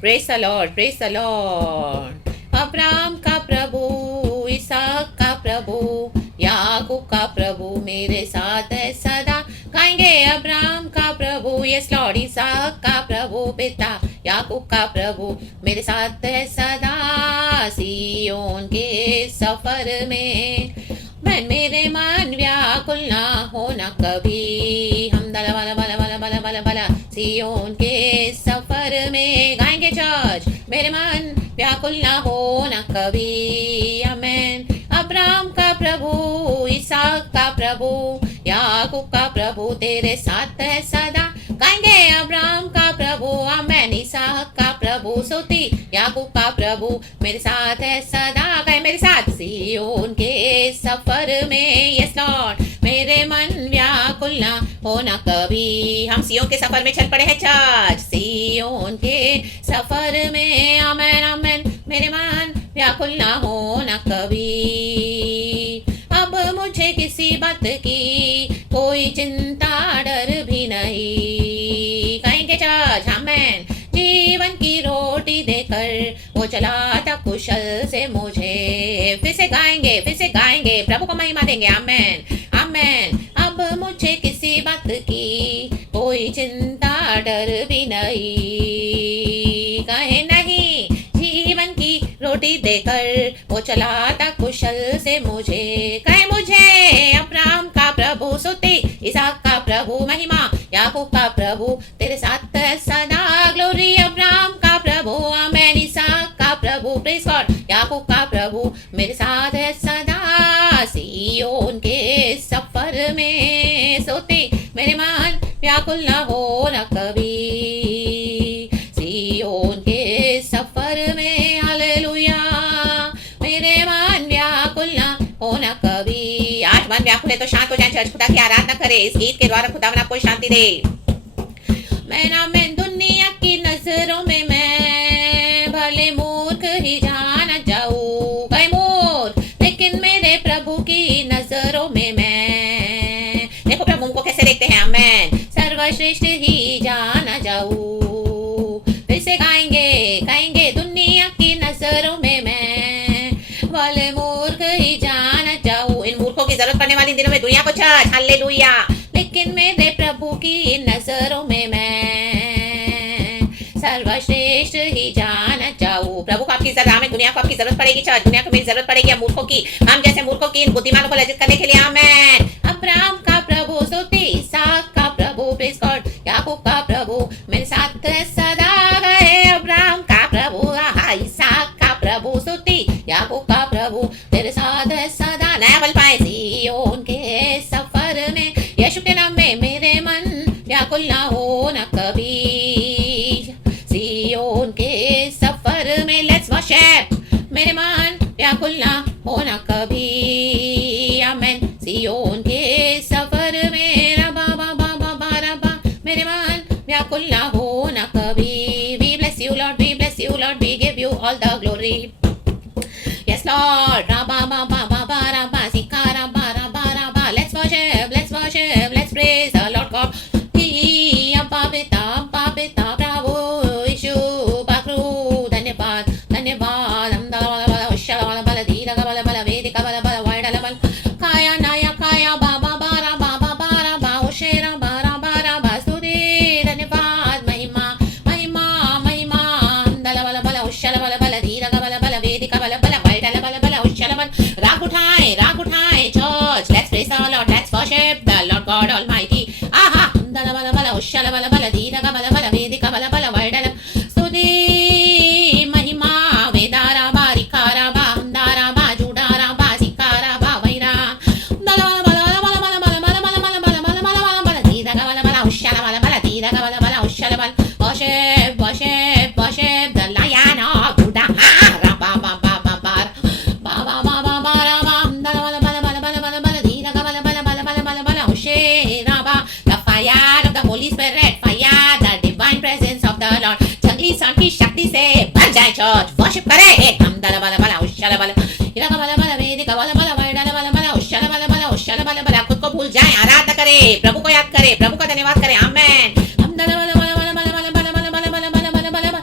Praise the Lord, praise the Lord. Abraham का प्रभु, इसहाक का प्रभु, याकूब का प्रभु मेरे साथ है सदा। गाएंगे अब्राहम का प्रभु, यस लॉर्ड, इसहाक का प्रभु पिता, याकूब का प्रभु मेरे साथ है सदा। सियोन के सफर में मैं मेरे मन व्याकुल ना होना कभी। हम दला बला बला बला बला बला बला सियोन के सफर में गाएंगे चर्च, मेरे मन व्याकुल ना होना कभी। आमेन। अब्राहम का प्रभु, इसहाक का प्रभु, याकूब का प्रभु तेरे साथ है सदा। गाएंगे अब्राहम का प्रभु, आमेन, इसहाक का प्रभु स्तुति, याकूब का प्रभु मेरे साथ है सदा। गए मेरे साथ सियोन के सफर में, यस लॉर्ड, मेरे मन व्याकुल ना होना कभी। हम सियोन के सफर में चल पड़े हैं चर्च, सियोन के सफर में, आमेन आमेन, मेरे मन व्याकुल ना होना कभी। अब मुझे किसी बात की कोई चिंता डर भी नहीं। कहेंगे चर्च, आमेन। जीवन की रोटी देकर वो चलाता कुशल से मुझे। फिर से गाएंगे, प्रभु को महिमा देंगे। आमेन आमेन। अब मुझे किसी बात की कोई चिंता डर भी नहीं। कहे नहीं, जीवन की रोटी देकर वो चलाता कुशल से मुझे। कहे मुझे अब्राहम का प्रभु स्तुति, इसहाक का प्रभु महिमा, याकूब का प्रभु तेरे साथ सदा। ग्लोरी अब्राहम का प्रभु, आमेन, इसहाक का प्रभु, प्रेज गॉड, याकूब का प्रभु मेरे साथ है सदा। सियोन के सफर में सोते मेरे मन व्याकुल न हो न कभी। सियोन के सफर में हालेलुया, मेरे मन व्याकुल न हो न कभी। आज मन व्याकुल है तो शांत हो जाए चर्च, खुदा की आराधना करे। इस गीत के द्वारा खुदा आपको शांति दे। मैं दुनिया की नजरों में मैं भले मूर्ख ही जाना जाऊं, गए मूर्ख, लेकिन मेरे प्रभु की नजरों में मैं, देखो प्रभु को कैसे देखते हैं, आमेन, सर्वश्रेष्ठ ही जाना जाऊं। फिर से गाएंगे दुनिया की नजरों में मैं भले मूर्ख ही जाना जाऊं। इन मूर्खों की जरूरत पड़ने वाली दिनों में दुनिया को चर्च, हालेलुया, लेकिन मेरे प्रभु की नजरों में मैं सर्वश्रेष्ठ ही जाना चाहूँ। प्रभु को आपकी जरूरत, हमें दुनिया को आपकी जरूरत पड़ेगी चर्च, दुनिया को मेरी जरूरत पड़ेगी। हम मूर्खों की, हम जैसे मूर्खों की इन बुद्धिमानों को लज्जित करने के लिए, आमेन। अब्राहम का प्रभु स्तुति, इसहाक का प्रभु, प्रेज गॉड, याकूब का प्रभु मेरे साथ सदा। गए अब्राहम का प्रभु, इसहाक का प्रभु स्तुति, याकूब का प्रभु तेरे साथ सदा। नया बल पाए सियोन के सफर में, यीशु के नाम में मेरे मन व्याकुल ना हो न कभी। सियोन के सफर में लेट्स वर्शिप, मेरे मन व्याकुल ना हो न कभी, आमेन। सियोन के सफर में रबा बाबा बाबा रबा, मेरे मन व्याकुल ना हो न कभी। We bless you Lord, we bless you Lord, we give you all the glory. Yes Lord, raba baba baba raba sika raba raba raba. Let's worship, let's praise the Lord God. He Abba Pita Prabhu Ishu Bakru. धन्यवाद धन्यवाद। हम दाला वाला उशाला वाला बला धीरा का वाला बला वेदिका वाला बला वाइडा वाला काया नाया काया बाबा बारा बाबा बारा बा उशेरा बारा बारा बा स्तुति धन्यवाद महिमा महिमा महिमा। हम दाला वाला बला उशाला वाला बला धीरा का वाला बला वेदिका वाला बला वाइडा वाला बला उशाला वाला राग उठाए church, let's praise the Lord, let's worship the Lord God Almighty. आहा हम दाला वाला बला उशाला वाला बला धीरा का वाला बला वेदिका वाला बला वाइडा स्तुति महिमा वेदारा बारिकारा बा हमदारा बा जुडारा बा सिकारा बा वैरा दला वाला बला बला बला बला बला बला बला बला बला बला बला धीरा का वाला बला उशाला वाला बला धीरा का वाला बला उशाला वाला worship the Lion of Judah. Ba ba ba ba ba ba ba ba ba ba ra ba dala bala bala bala bala bala bala dhira ka bala bala bala bala bala bala ushera ba. The fire of the Holy Spirit, fire, the divine presence of the Lord. जंगली सांड की शक्ति से भर जाए church, worship करे। हम दला बला बला उशाला बला धीरा का बला बला वेदिका बला बला वाइडा बला बला उशाला बला बला खुद को भूल जाए, आराधना करे, प्रभु को याद करे, प्रभु का धन्यवाद करे, आमेन। हम दला बला बला बला बला बला बला बला बला बला बला बला बला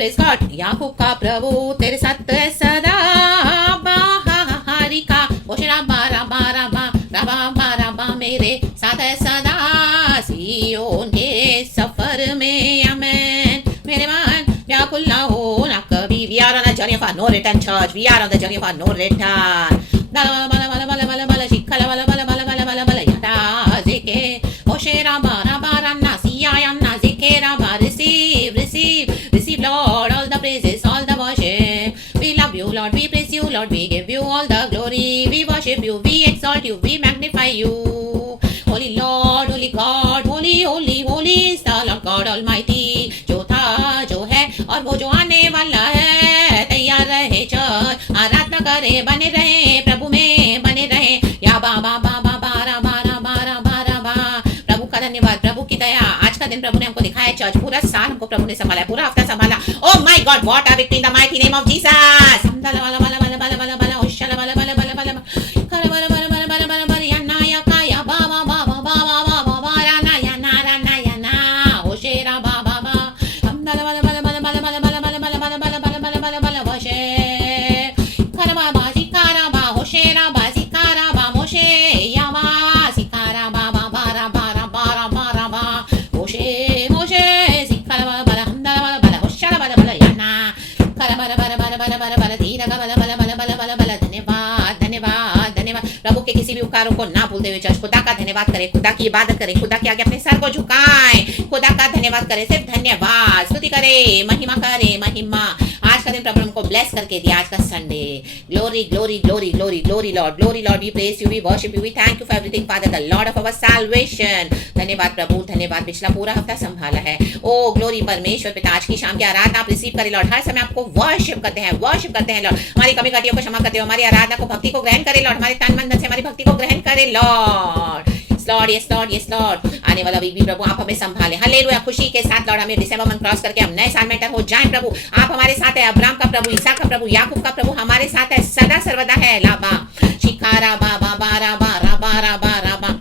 प्रेज गॉड। याकूब का प्रभु तेरे साथ है सदा, बाहरी का ओशे राबा राबा राबा राबा राबा मेरे साथ है सदा, सियोन के सफर में आमेन। मेरे मन व्याकुल ना हो ना कभी। We are on a journey of no return, church. We are on the journey of no return. Bala bala bala bala bala bala shikala bala bala bala bala bala bala yada zike oshe raba raba ranna siya yanna zike raba. Receive receive receive Lord all the praises, all the worship. We love you Lord, we praise you Lord, we give you all the glory. We worship you, we exalt you, we magnify you. Holy Lord, holy God, holy holy holy is the Lord God Almighty. जो था जो है और वो जो आने वाला है, तैयार रहे चर्च, आराधना करे, बने रहे प्रभु में, बने रहे। या बाबा बाबा बारा बारा बारा बारा बा। प्रभु का धन्यवाद, प्रभु की दया। आज का दिन प्रभु ने हमको दिखाया चर्च, पूरा साल हमको प्रभु ने संभाला, पूरा हफ्ता संभाला। Oh my God, what a victory in the mighty name of Jesus. हमदला वाला वाला वाला वाला वाला वाला ओशला वाला वाला वाला वाला खरा वाला वाला वाला वाला वाला वाला या ना या का या बाबा बाबा बाबा बाबा बारा ना या ना ओशेरा बाबा बा। हमदला वाला वाला वाला वाला वाला वाला वाला वाला वाला वाला वाला वाला वाला वशे खरा बाबा सिकारा बा ओशेरा बा सिकारा बा मोशे या बा सिकारा बाबा बारा बारा बारा बारा बा मोशे मोशे सिकारा वाला वाला हमदला वाला वाला ओशला वाला वाला या ना खरा बारा बारा बारा बारा बारा बारा धीरा का वाला वाला वाला वाला वाला वाला। धन्यवाद धन्यवाद धन्यवाद। प्रभु के किसी भी उपकारों को ना भूलते हुए चर्च खुदा का धन्यवाद करें, खुदा की इबादत करें, खुदा के आगे अपने सर को झुकाएं, खुदा का धन्यवाद करें, सिर्फ धन्यवाद, स्तुति करें, महिमा करें, महिमा। आज का दिन प्रभु हमको ब्लेस करके दिया, आज का Sunday. Glory glory glory glory glory Lord, glory Lord. We praise you, we worship you, we thank you for everything Father, the Lord of our salvation. धन्यवाद प्रभु, धन्यवाद। पिछला पूरा हफ्ता संभाला है। ओ ग्लोरी परमेश्वर पिता, आज की शाम की आराधना आप रिसीव करें लॉर्ड। हर समय आपको वर्शिप करते हैं, वर्शिप करते हैं लॉर्ड। हमारी कमी कटियों को क्षमा करते हो, हमारी आराधना को, भक्ति को ग्रहण करें लॉर्ड। हमारे तन मन धन से हमारी भक्ति को ग्रहण करें Lord. Lord yes Lord yes Lord. आने वाला वीक भी प्रभु आप हमें संभालें। हालेलुया। खुशी के साथ लॉर्ड हमें दिसंबर मंथ क्रॉस करके हम नए साल में एंटर हो जाएं प्रभु। आप हमारे साथ है, अब्राहम का प्रभु, इसहाक का प्रभु, याकूब का प्रभु हमारे साथ है, सदा सर्वदा है। लाबा शिकारा बाबा बारा बारा बारा बारा बा।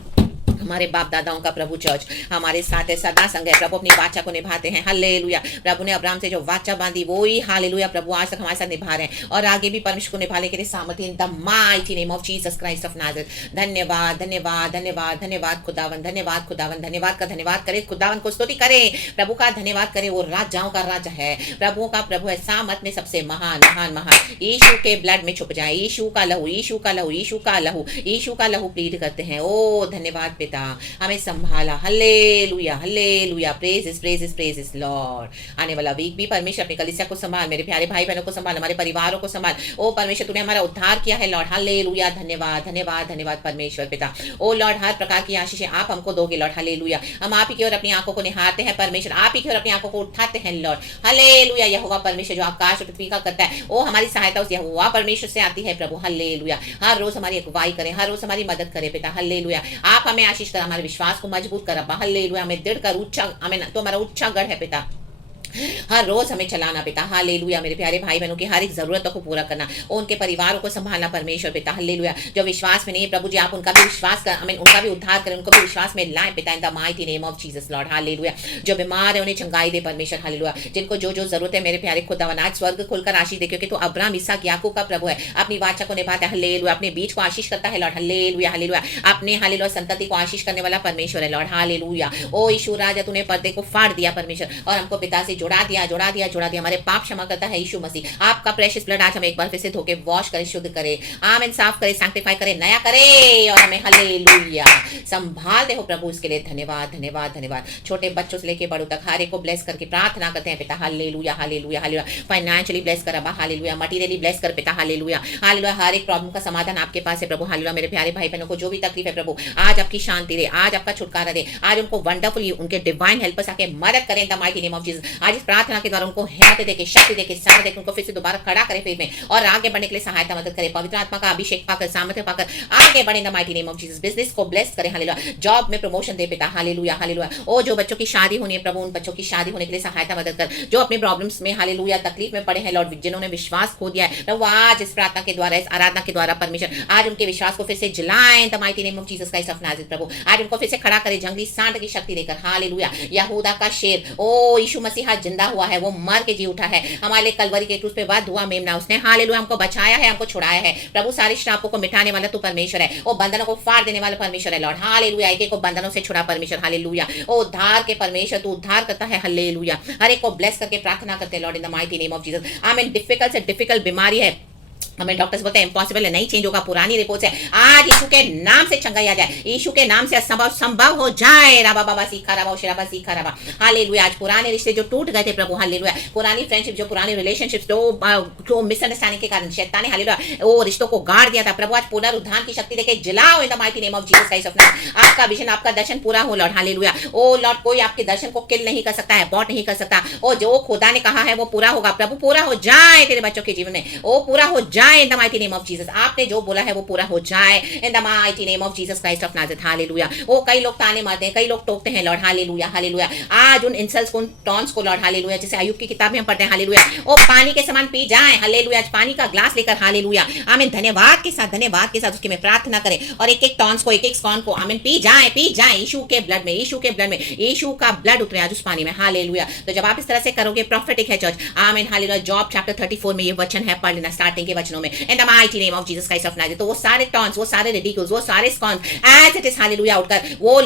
हमारे बाप दादाओं का प्रभु चर्च हमारे साथ है, सदा संग है। प्रभु अपनी वाचा को निभाते हैं। हालेलुया। प्रभु ने अब्राहम से जो वाचा बांधी वो ही हालेलुया प्रभु आज तक हमारे साथ निभा रहे हैं और आगे भी परमेश्वर को निभाने के लिए सामर्थ्य इन the mighty name of Jesus Christ of Nazareth. धन्यवाद धन्यवाद धन्यवाद धन्यवाद खुदावन, धन्यवाद खुदावन। धन्यवाद का धन्यवाद करें, खुदावन को स्तुति करें, प्रभु का धन्यवाद करें। वो राजाओं का राजा है, प्रभुओं का प्रभु है, सामर्थ में सबसे महान महान महान। यीशु के ब्लड में छुप जाए, यीशु का लहू, यीशु का लहू, यीशु का लहू, यीशु का लहू प्लीड करते हैं। ओ धन्यवाद पिता, हमें संभाला। Hallelujah hallelujah. Praises praises praises Lord. आने वाला वीक भी परमेश्वर अपनी कलीसिया को संभाल, मेरे प्यारे भाई बहनों को संभाल, हमारे परिवारों को संभाल। ओ परमेश्वर तूने हमारा उद्धार किया है लॉर्ड। हालेलुया। धन्यवाद धन्यवाद धन्यवाद परमेश्वर पिता। ओ लॉर्ड हर प्रकार की आशीषें आप हमको दोगे लॉर्ड। हालेलुया। हम आप ही की ओर अपनी आंखों को निहारते हैं परमेश्वर, आप ही की ओर अपनी आंखों को उठाते हैं लॉर्ड। हालेलुया। यहोवा परमेश्वर जो आकाश और पृथ्वी का करता है, ओ हमारी सहायता उस यहोवा परमेश्वर से आती है प्रभु। हालेलुया। हर रोज हमारी अगुवाई करें, हर रोज हमारी मदद करें पिता। हालेलुया। आप हमें आशीष कर, हमारे विश्वास को मजबूत कर। हालेलुया। हमें दृढ़ कर, ऊंचा, हमें तो हमारा ऊंचा गढ़ है पिता। हर रोज हमें चलाना पिता। हालेलुया। मेरे प्यारे भाई बहनों की हर एक जरूरतों को पूरा करना, उनके परिवारों को संभालना परमेश्वर पिता। हालेलुया। जो विश्वास में नहीं प्रभु जी आप उनका भी विश्वास कर, हमें उनका भी उद्धार करें, उनको भी विश्वास में लाएं पिता इन the mighty name of Jesus Lord. Hallelujah. जो बीमार है उन्हें चंगाई दे परमेश्वर। हालेलुया। जिनको जो जो जरूरत है मेरे प्यारे खुदावन आज स्वर्ग खुलकर आशीष दे, क्योंकि तू अब्राहम इसहाक याकूब का प्रभु है, अपनी वाचा को निभाता है। हालेलुया। अपने बीच को आशीष करता है लॉर्ड। Hallelujah hallelujah. अपने हालेलुया संतति को आशीष करने वाला परमेश्वर है लॉर्ड। हालेलुया। ओ यीशु राजा तूने पर्दे को फाड़ दिया परमेश्वर और हमको पिता से जुड़ा दिया जुड़ा दिया जुड़ा दिया। हमारे पाप क्षमा करता है यीशु मसीह। आपका प्रेशियस ब्लड आज हमें एक बार फिर से धोके वॉश करे, शुद्ध करे, आमीन, साफ करे, सैंक्टिफाई करे, नया करे और हमें हालेलुया संभाल दे हो प्रभु। इसके लिए धन्यवाद धन्यवाद धन्यवाद। छोटे बच्चों से लेके बड़ों तक हर एक को ब्लेस करके प्रार्थना करते हैं पिता। Hallelujah hallelujah hallelujah. Financially bless कर अब्बा। हालेलुया। मटीरियली ब्लेस कर पिता। Hallelujah hallelujah. हर एक प्रॉब्लम का समाधान आपके पास है प्रभु। हालेलुया। मेरे प्यारे भाई बहनों को जो भी तकलीफ है प्रभु आज आपकी शांति दे, आज आपका छुटकारा दे, आज उनको वंडरफुली उनके डिवाइन हेल्पर्स आके मदद करें the mighty name of Jesus. आज इस प्रार्थना के द्वारा उनको हिम्मत देके, शक्ति देके, सामर्थ देके उनको फिर से दोबारा खड़ा करे फिर में और आगे बढ़ने के लिए सहायता मदद करे। पवित्र आत्मा का अभिषेक पाकर, सामर्थ्य पाकर आगे बढ़े the mighty name of Jesus. Business को ब्लेस करे। हालेलुया। जॉब में प्रमोशन दे पिता। Hallelujah hallelujah. ओ जो बच्चों की शादी होनी है प्रभु, उन बच्चों की शादी होने के लिए सहायता मदद कर। जो अपने प्रॉब्लम्स में हालेलुया तकलीफ में पड़े हैं लॉर्ड, जिन्होंने विश्वास खो दिया है प्रभु, आज इस प्रार्थना के द्वारा, इस आराधना के द्वारा परमेश्वर आज उनके विश्वास को फिर से जलाएं the mighty name of Jesus Christ of Nazareth प्रभु। आज उनको फिर से खड़ा करे, जंगली सांड की शक्ति देकर। हालेलुया। यहूदा का शेर ओ यीशु मसीहा आज जिंदा हुआ है, वो मर के जी उठा है, हमारे लिए कलवरी के क्रूस पे वध हुआ मेमना, उसने हालेलुया हमको बचाया है, हमको छुड़ाया है। प्रभु सारे श्रापों को मिटाने वाला तू परमेश्वर है, वो बंधनों को फाड़ देने वाला परमेश्वर है लॉर्ड। हालेलुया, एक एक को बंधनों से छुड़ा परमेश्वर। हालेलुया, ओ उद्धार के परमेश्वर, तू उद्धार करता है। हालेलुया, हर एक को ब्लेस करके प्रार्थना करते हैं Lord in the mighty name of Jesus. आमीन। डिफिकल्ट से डिफिकल्ट बीमारी है, हमें डॉक्टर्स बोलते हैं इम्पॉसिबल है, नहीं चेंज होगा, पुरानी रिपोर्ट है, आज यीशु के नाम से चंगाई आ जाए, यीशु के नाम से असंभव संभव हो जाए। राबा बाबा सीखा राबा शिराबा सीखा राबा। हालेलुया, आज पुराने रिश्ते जो टूट गए थे प्रभु, हालेलुया, पुरानी फ्रेंडशिप, जो पुरानी रिलेशनशिप्स जो मिसअंडरस्टैंडिंग के कारण शैतान ने हालेलुया वो रिश्तों को गाड़ दिया था, प्रभु आज पुनरुत्थान की शक्ति देके जलाओ इन the mighty name of Jesus Christ of Nazareth. आपका विजन, आपका दर्शन पूरा हो लॉर्ड। हालेलुया, ओ लॉर्ड, कोई आपके दर्शन को किल नहीं कर सकता है, बॉट नहीं कर सकता। ओ जो खुदा ने कहा है वो पूरा होगा प्रभु, पूरा हो जाए तेरे बच्चों के जीवन में, ओ पूरा हो जाए इन the mighty name of Jesus. आपने जो बोला है वो पूरा हो जाए इन the mighty name of Jesus Christ of Nazareth. Hallelujah, वो कई लोग ताने मारते हैं, कई लोग टोकते हैं लॉर्ड। हालेलुया, हालेलुया, आज उन इंसल्ट्स को, उन टॉन्ट्स को लॉर्ड, हालेलुया, जैसे अय्यूब की किताब में हम पढ़ते हैं, हालेलुया, वो पानी के समान पी जाए। हालेलुया, पानी का ग्लास लेकर, हालेलुया, आमीन, धन्यवाद के साथ उसकी मैं प्रार्थना करें, और एक एक टॉन्ट्स को, एक एक स्कॉन को, आमीन, पी जाए यीशु के ब्लड में, यीशु के ब्लड में, यीशु का ब्लड उतरे आज उस पानी में। हालेलुया, तो जब आप इस तरह से करोगे, प्रॉफिटिक है चर्च। आमीन, हालेलुया, जॉब चैप्टर 34 में ये वचन है, पढ़ लेना स्टार्टिंग के वचनों में, इन the mighty name of Jesus Christ of Nazareth. तो वो सारे टॉन्ट्स, वो सारे रिडिक्यूल्स, वो सारे स्कॉन एज इट इज, हालेलुया, उठकर वो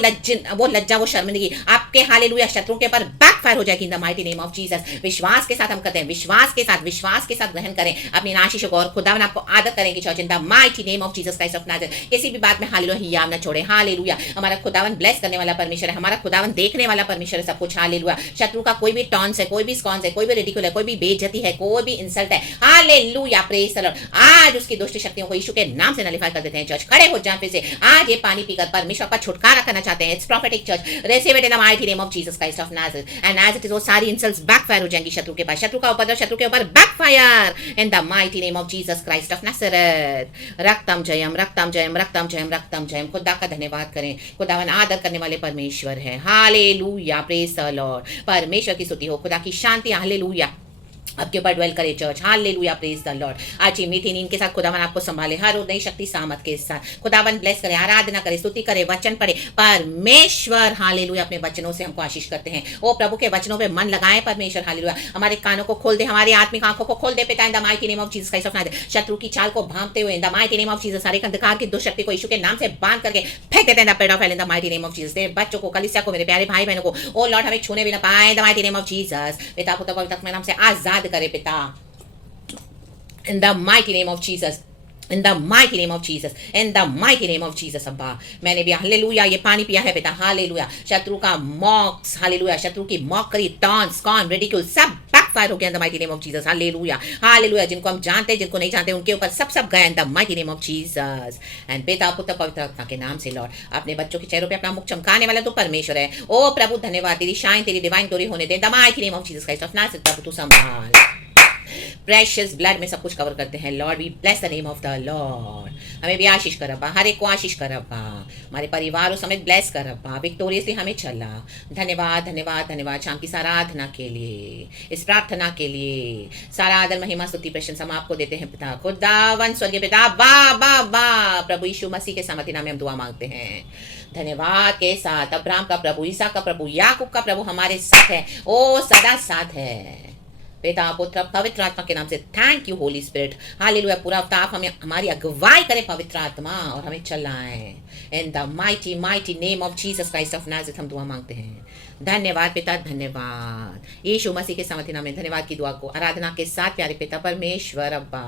लज्जा, वो शर्मिंदगी आपके, हालेलुया, शत्रुओं के ऊपर बैकफायर हो जाएगी इन the mighty name of Jesus. विश्वास के साथ हम करते हैं, विश्वास के साथ ग्रहण करें अपनी आशीषों को, और खुदावन आपको आदत करेंगे church in the mighty name of Jesus Christ of Nazareth. किसी भी बात में हालेलुया हियाव न छोड़े। हालेलुया, हमारा खुदावन ब्लेस करने वाला परमेश्वर है, हमारा खुदावन देखने वाला परमेश्वर है सब कुछ। हालेलुया, शत्रु का कोई भी टॉन्स है, कोई भी स्कॉन्स है, कोई भी रिडिक्यूल है, कोई भी बेइज्जती है, कोई भी इंसल्ट है, हालेलुया, प्रेज द लॉर्ड, आज उसकी दुष्ट शक्तियों को यीशु के नाम से नलिफाई कर देते हैं चर्च। खड़े हो जाएं फिर से, आज ये पानी पीकर परमेश्वर का छुटकारा करना चाहते हैं। It's prophetic church, receive it in the mighty name of Jesus Christ of Nazareth. And as it is, वो सारी इंसल्ट्स बैकफायर हो जाएंगी शत्रु के पास, शत्रु का उपद्रव शत्रु के ऊपर backfire in the mighty name of Jesus Christ of Nazareth. रक्तम जयम, रक्तम जयम, रक्तम जयम, रक्तम जयम। खुदा का धन्यवाद करें, खुदावन आदर करने वाले परमेश्वर है। हालेलुया, प्रेज द लॉर्ड, परमेश्वर की स्तुति हो, खुदा की शांति, हालेलुया, आपके ऊपर ड्वेल करे church. Hallelujah, praise the Lord. आज ही मीठी नींद के साथ खुदावन आपको संभाले, हर रोज नई शक्ति सामर्थ के साथ खुदावन ब्लेस करे, आराधना करे, स्तुति करे, वचन पढ़े। परमेश्वर हालेलुया अपने वचनों से हमको आशीष करते हैं। ओ प्रभु के वचनों पे मन लगाए परमेश्वर। हालेलुया, हमारे कानों को खोल दे, हमारी आत्मिक आंखों को खोल दे पिता, इन the mighty name of Jesus Christ of Nazareth. शत्रु की चाल को भांपते हुए इन the mighty name of Jesus, सारे अंधकार की दुष्ट शक्ति को यीशु के नाम से बांध करके फेंक देते हैं the pit of hell in the mighty name of Jesus. तेरे बच्चों को, कलीसिया को, मेरे प्यारे भाई बहनों को, ओ लॉर्ड, हमें छूने भी ना पाए the mighty name of Jesus. पिता पुत्र पवित्र आत्मा के नाम से आजाद करे पिता, in the mighty name of Jesus, in the mighty name of Jesus, in the mighty name of Jesus। अब्बा, मैंने भी हालेलुया ये पानी पिया है पिता, हालेलुया, शत्रु का मॉक्स, हालेलुया, शत्रु की मॉकरी, टॉन्ट्स, स्कॉन, रिडिक्यूल सब बैकफायर हो गया इन the mighty name of Jesus. Hallelujah, hallelujah, जिनको हम जानते हैं, जिनको नहीं जानते, उनके ऊपर सब गया इन the mighty name of Jesus. And पिता पुत्र पवित्र आत्मा के नाम से लॉर्ड, अपने बच्चों के चेहरों पे अपना मुख चमकाने वाला तो परमेश्वर है। ओ प्रभु धन्यवाद, तेरी शाइन, तेरी डिवाइन ग्लोरी होने दे in the mighty name of Jesus Christ of Nazareth. प्रभु तू संभाल, प्रेशियस ब्लड में सब कुछ कवर करते हैं Lord. We bless the name of the Lord. हमें भी आशीष कर रब्बा, हर एक को आशीष कर रब्बा, हमारे परिवारों समेत ब्लेस कर रब्बा, विक्टोरियसली हमें चला। धन्यवाद, धन्यवाद, धन्यवाद शाम की आराधना के लिए, इस प्रार्थना के लिए। सारा आदर, महिमा, स्तुति, प्रशंसा हम आपको देते हैं पिता, खुदावन स्वर्गीय पिता, बा प्रभु यीशु मसीह के समर्थी नाम में हम दुआ मांगते हैं धन्यवाद के साथ। अब्राहम का प्रभु, इसहाक का प्रभु, याकूब का प्रभु हमारे साथ है, ओ सदा साथ है पिता पुत्र पवित्र आत्मा के नाम से। Thank you Holy spirit, hallelujah. पूरा अवतार हमें, हमारी अगुवाई करे पवित्र आत्मा, और हमें चलाए इन the mighty mighty name of Jesus Christ of Nazareth हम दुआ मांगते हैं। धन्यवाद पिता, धन्यवाद यीशु मसीह के समर्थी नाम में धन्यवाद की दुआ को आराधना के साथ प्यारे पिता परमेश्वर अब्बा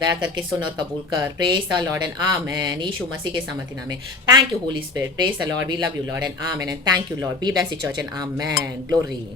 दया करके सुन और कबूल कर। Praise the Lord and amen, यीशु मसीह के समर्थी नाम में। Thank you Holy Spirit, praise the Lord, we love you Lord and amen, and thank you Lord, be blessed church and amen, glory.